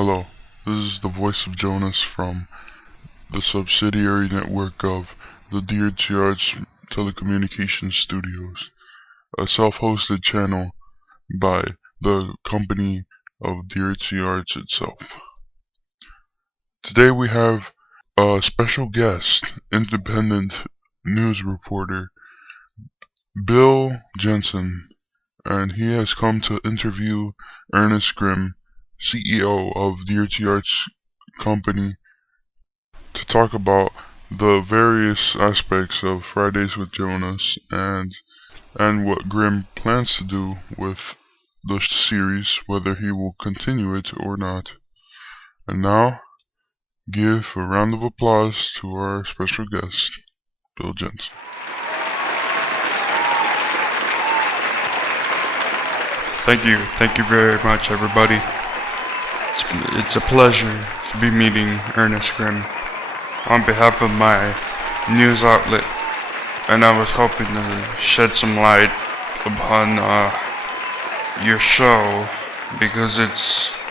Hello, this is the voice of Jonas from the subsidiary network of the DRT Arts Telecommunications Studios, a self-hosted channel by the company of DRT Arts itself. Today we have a special guest, independent news reporter, Bill Jensen, and he has come to interview Ernest Grimm, CEO of DRT Arts Company, to talk about the various aspects of Fridays with Jonas and what Grimm plans to do with the series, whether he will continue it or not. And now, give a round of applause to our special guest, Bill Jensen. Thank you very much, everybody. It's a pleasure to be meeting Ernest Grimm on behalf of my news outlet, and I was hoping to shed some light upon your show, because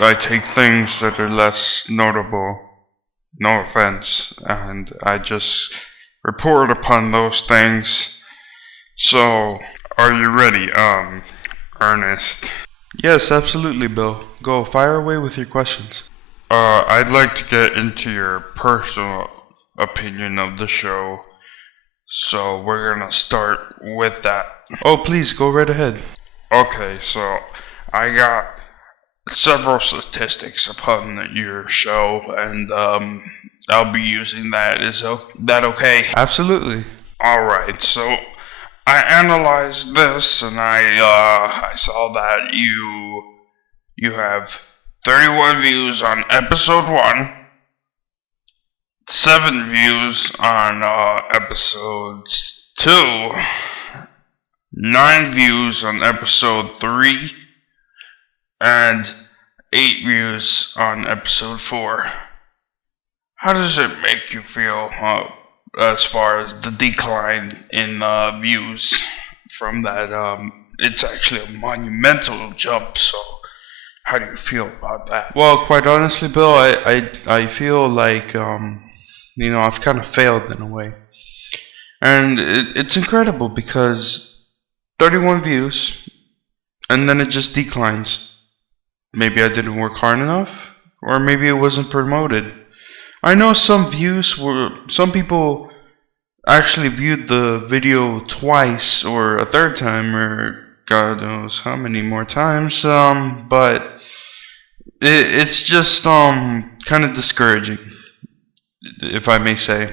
I take things that are less notable, no offense, and I just report upon those things. So, are you ready, Ernest? Yes, absolutely, Bill. Go, fire away with your questions. I'd like to get into your personal opinion of the show, so we're gonna start with that. Oh, please, go right ahead. Okay, so I got several statistics upon your show, and I'll be using that. Is that okay? Absolutely. Alright, so I analyzed this, and I saw that you have 31 views on episode 1, 7 views on episode 2, 9 views on episode 3, and 8 views on episode 4. How does it make you feel as far as the decline in views from that? It's actually a monumental jump, so how do you feel about that? Well, quite honestly, Bill, I feel like, I've kind of failed in a way. And it's incredible because 31 views, and then it just declines. Maybe I didn't work hard enough, or maybe it wasn't promoted. I know some people actually viewed the video twice or a third time, or God knows how many more times, but it's just kind of discouraging, if I may say.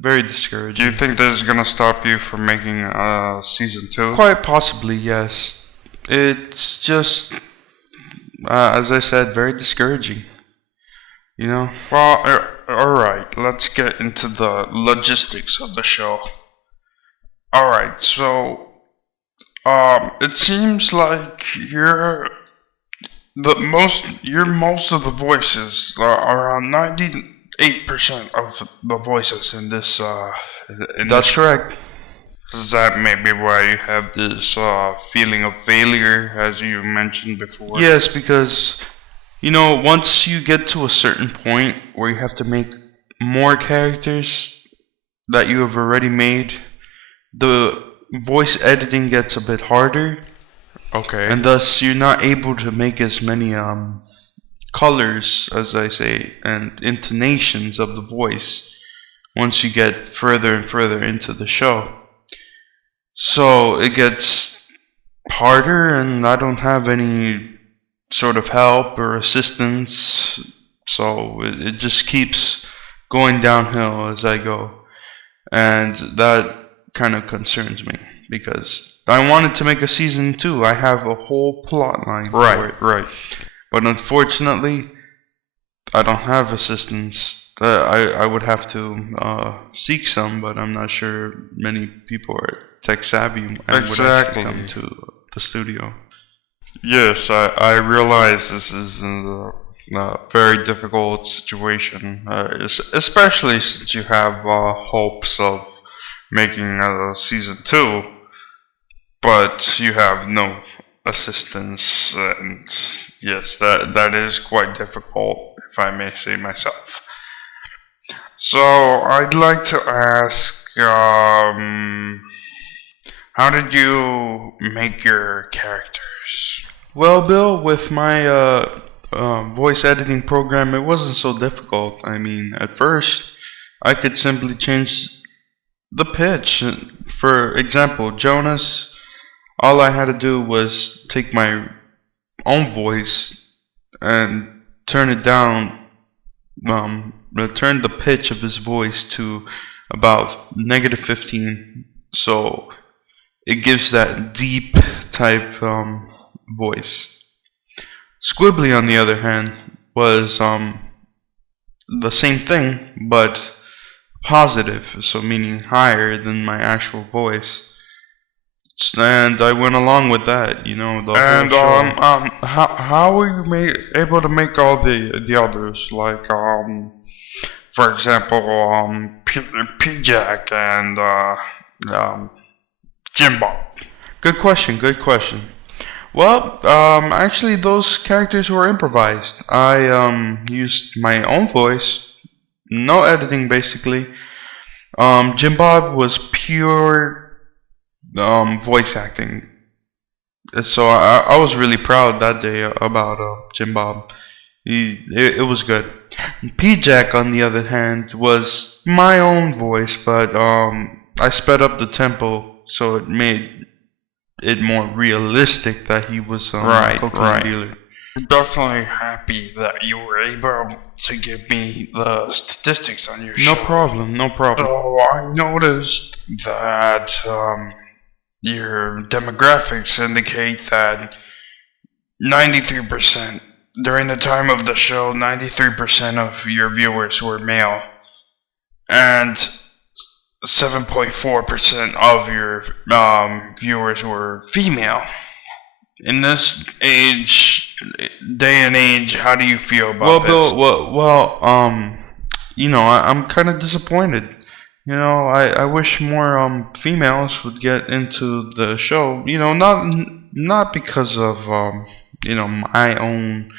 Very discouraging. Do you think this is gonna stop you from making season 2? Quite possibly, yes. It's just, as I said, very discouraging. Well, alright, let's get into the logistics of the show. Alright, so it seems like most of the voices, around 98% of the voices in this That's correct. Is that maybe why you have this feeling of failure, as you mentioned before? Yes, because once you get to a certain point where you have to make more characters that you have already made, the voice editing gets a bit harder. Okay. And thus you're not able to make as many colors, as I say, and intonations of the voice once you get further and further into the show. So it gets harder, and I don't have any sort of help or assistance, so it just keeps going downhill as I go, and that kind of concerns me, because I wanted to make a season 2. I have a whole plot line for it. Right. But unfortunately, I don't have assistance. I would have to seek some, but I'm not sure many people are tech savvy and would actually come to the studio. Yes, I realize this is a very difficult situation, especially since you have hopes of making season 2, but you have no assistance, and yes, that is quite difficult, if I may say myself. So I'd like to ask, how did you make your characters? Well, Bill, with my voice editing program, it wasn't so difficult. I mean, at first, I could simply change the pitch. For example, Jonas, all I had to do was take my own voice and turn it down, turn the pitch of his voice to about -15. So it gives that deep type voice. Squibbly, on the other hand, was the same thing, but positive, so meaning higher than my actual voice. And I went along with that, the And whole show. how were you able to make all the others, like for example, P-Jack and Jim Bob? Good question, good question. Well, actually, those characters were improvised. I used my own voice, no editing basically. Jim Bob was pure voice acting. So I was really proud that day about Jim Bob. It was good. P-Jack, on the other hand, was my own voice, but I sped up the tempo so it made it more realistic that he was a cocaine dealer. I'm definitely happy that you were able to give me the statistics on your show. No problem, no problem. So I noticed that your demographics indicate that 93%, during the time of the show, 93% of your viewers were male, and 7.4% of your viewers were female. In this day and age, how do you feel about this? I'm kind of disappointed. I wish more females would get into the show. Not because of my own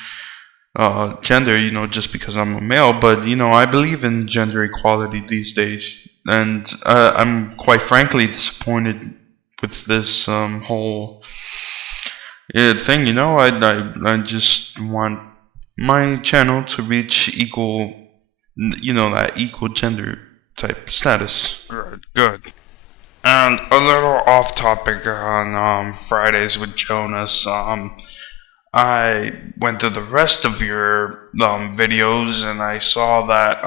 gender. Just because I'm a male, but I believe in gender equality these days, and I'm quite frankly disappointed with this whole thing. I just want my channel to reach equal, that equal gender type status. Good. And a little off topic on Fridays with Jonas. I went through the rest of your videos and I saw that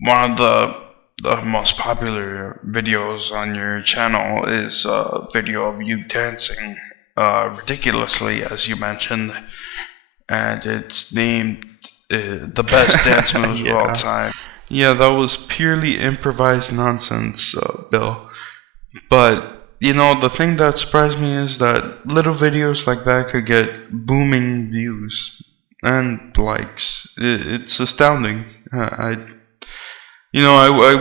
one of the most popular videos on your channel is a video of you dancing ridiculously, as you mentioned, and it's named the best dance moves of all time. Yeah, that was purely improvised nonsense, Bill. But the thing that surprised me is that little videos like that could get booming views and likes. It's astounding. I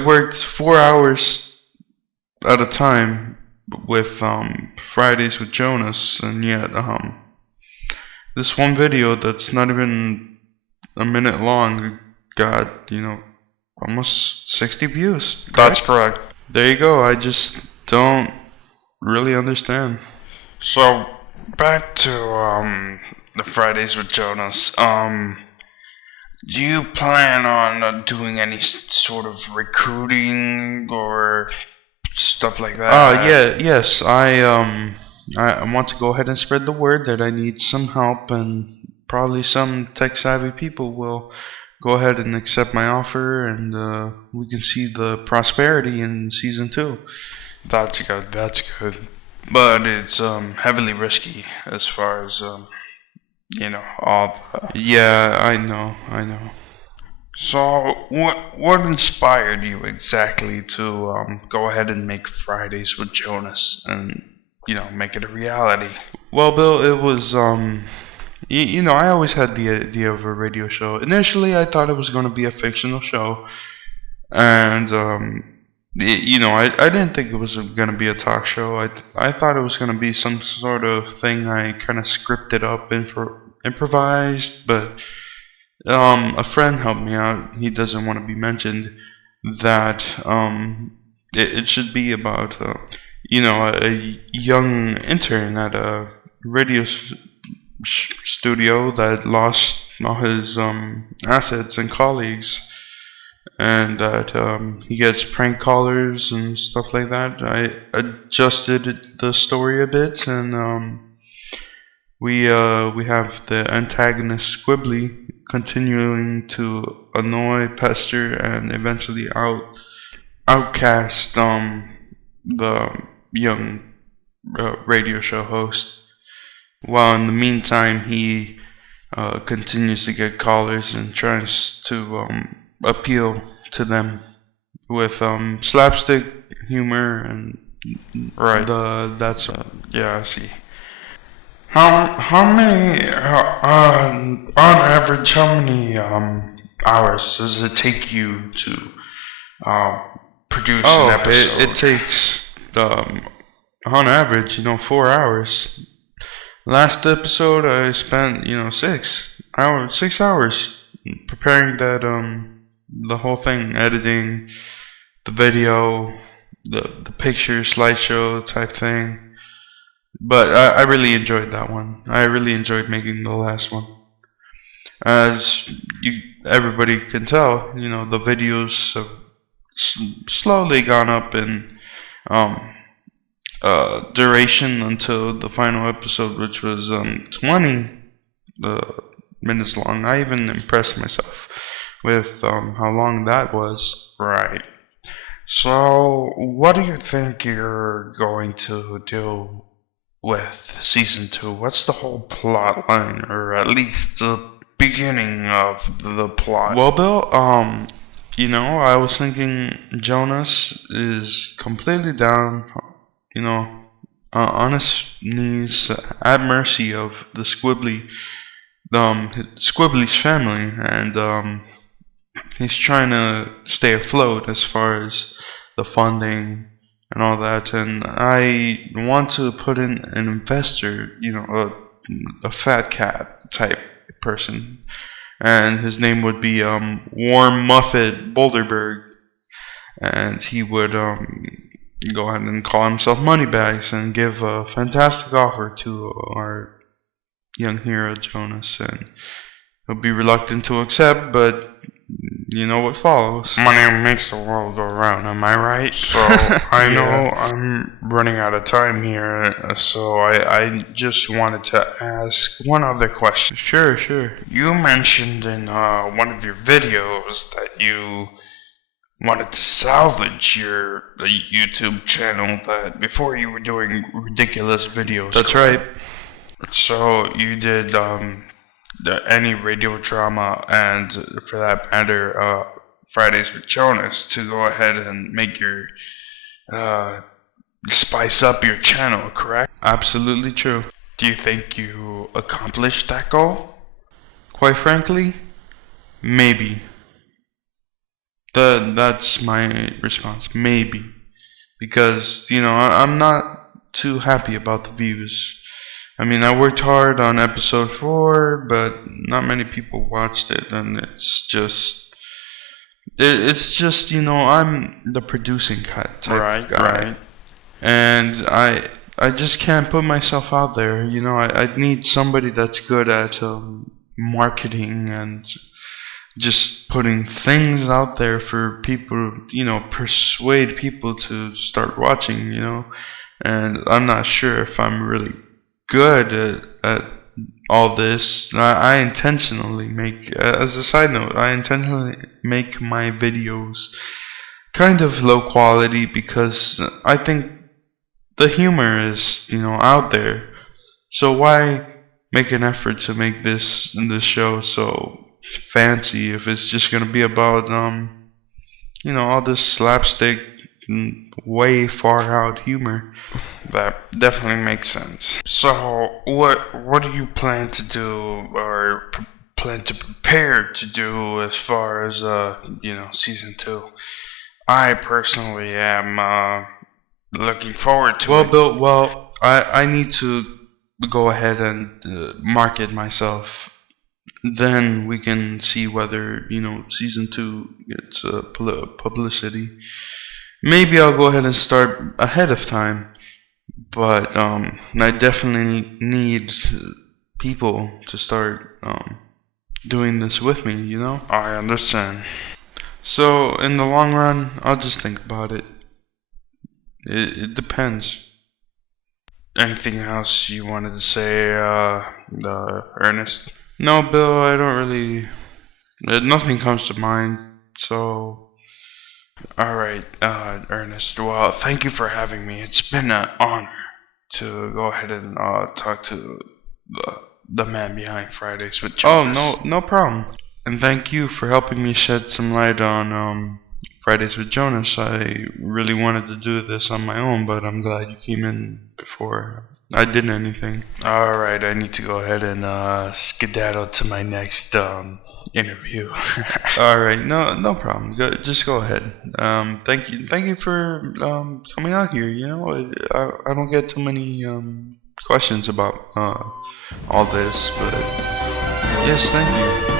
worked 4 hours at a time with Fridays with Jonas, and yet this one video that's not even a minute long got almost 60 views. That's correct. There you go. I just don't really understand. So back to the Fridays with Jonas. Do you plan on doing any sort of recruiting or stuff like that? Yes. I want to go ahead and spread the word that I need some help, and probably some tech-savvy people will go ahead and accept my offer, and we can see the prosperity in season 2. That's good. But it's heavily risky as far as all the... Yeah, I know. So what inspired you exactly to go ahead and make Fridays with Jonas and make it a reality? Well, Bill, it was I always had the idea of a radio show. Initially, I thought it was going to be a fictional show, and I didn't think it was gonna be a talk show. I thought it was gonna be some sort of thing I kind of scripted up and improvised, but a friend helped me out. He doesn't want to be mentioned. That it should be about a young intern at a radio studio that lost all his assets and colleagues, and that he gets prank callers and stuff like that. I adjusted the story a bit, and we have the antagonist Squibbly continuing to annoy, pester, and eventually outcast the young radio show host. While in the meantime, he continues to get callers and tries to appeal to them with slapstick humor and Right. that's Yeah, I see. How many on average, how many hours does it take you to um produce an episode? it takes on average 4 hours. Last episode I spent 6 hours preparing that the whole thing, editing the video, the picture slideshow type thing. But I really enjoyed that one. I really enjoyed making the last one. As everybody can tell, the videos have slowly gone up in um, duration until the final episode, which was 20 minutes long. I even impressed myself with how long that was. Right. So, what do you think you're going to do with season 2? What's the whole plot line, or at least the beginning of the plot? Well, Bill, I was thinking Jonas is completely down, on his knees at mercy of the Squibbly's family, and he's trying to stay afloat as far as the funding and all that. And I want to put in an investor, a fat cat type person, and his name would be Warm Muffet Boulderberg, and he would go ahead and call himself Moneybags and give a fantastic offer to our young hero Jonas, and he'll be reluctant to accept, but you know what follows. Money makes the world go round, am I right? So I know I'm running out of time here, so I just wanted to ask one other question. Sure. You mentioned in one of your videos that you wanted to salvage your YouTube channel that before you were doing ridiculous videos. That's right. So you did any radio drama, and for that matter, Fridays with Jonas, to go ahead and make your spice up your channel, correct? Absolutely true. Do you think you accomplished that goal? Quite frankly, maybe. That's my response. Maybe. Because, I'm not too happy about the views. I mean, I worked hard on episode 4, but not many people watched it, and it's just, I'm the producing type of guy. Right. And I just can't put myself out there. I need somebody that's good at marketing and just putting things out there for people, persuade people to start watching, and I'm not sure if I'm really good at all this. I intentionally make, as a side note, I intentionally make my videos kind of low quality because I think the humor is, out there. So why make an effort to make this show so fancy if it's just gonna be about all this slapstick way far out humor? That definitely makes sense. So, what do you plan to do, or plan to prepare to do as far as season 2? I personally am looking forward to Well, it. Bill, I need to go ahead and market myself. Then we can see whether, season 2 gets publicity. Maybe I'll go ahead and start ahead of time, but I definitely need people to start doing this with me, I understand. So in the long run, I'll just think about it. It depends. Anything else you wanted to say, Ernest? No, Bill, I don't really. Nothing comes to mind. So Alright, Ernest. Well, thank you for having me. It's been an honor to go ahead and talk to the man behind Fridays with Jonas. Oh, no problem. And thank you for helping me shed some light on Fridays with Jonas. I really wanted to do this on my own, but I'm glad you came in before I did anything. Alright, I need to go ahead and skedaddle to my next interview. All right, no problem. Just go ahead. Thank you for coming out here. I don't get too many questions about all this, but yes, thank you.